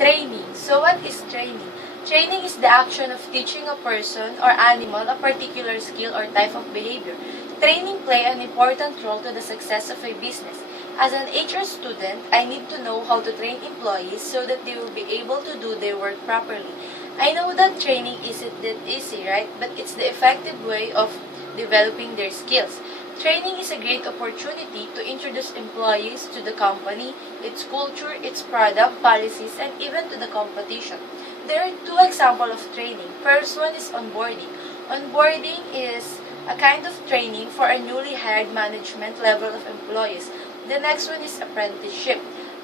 Training. So what is training? Training is the action of teaching a person or animal a particular skill or type of behavior. Training play an important role to the success of a business. As an HR student, I need to know how to train employees so that they will be able to do their work properly. I know that training isn't that easy, right? But it's the effective way of developing their skills. Training is a great opportunity to introduce employees to the company, its culture, its product, policies, and even to the competition. There are two examples of training. First one is onboarding. Onboarding is a kind of training for a newly hired management level of employees. The next one is apprenticeship.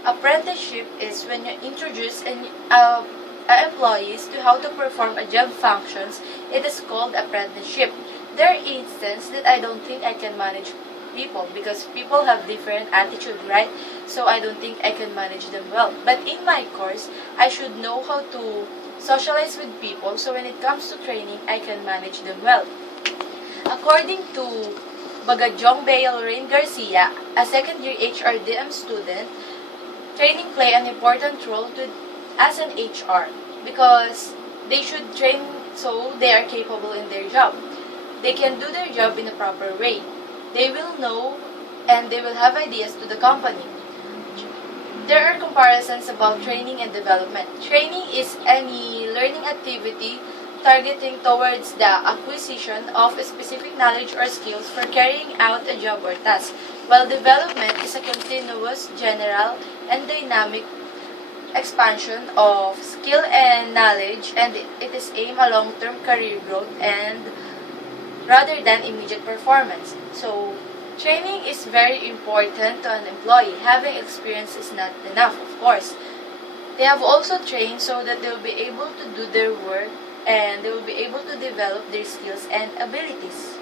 Apprenticeship is when you introduce employees to how to perform a job functions. It is called apprenticeship. There are instances that I don't think I can manage people because people have different attitude, right? So I don't think I can manage them well. But in my course, I should know how to socialize with people so when it comes to training, I can manage them well. According to Bagajong Bale Rain Garcia, a second-year HRDM student, training play an important role as an HR because they should train so they are capable in their job. They can do their job in a proper way. They will know and they will have ideas to the company. There are comparisons about training and development. Training is any learning activity targeting towards the acquisition of a specific knowledge or skills for carrying out a job or task, while development is a continuous, general, and dynamic expansion of skill and knowledge, and it is aimed at long-term career growth and rather than immediate performance. So, training is very important to an employee. Having experience is not enough, of course. They have also trained so that they will be able to do their work and they will be able to develop their skills and abilities.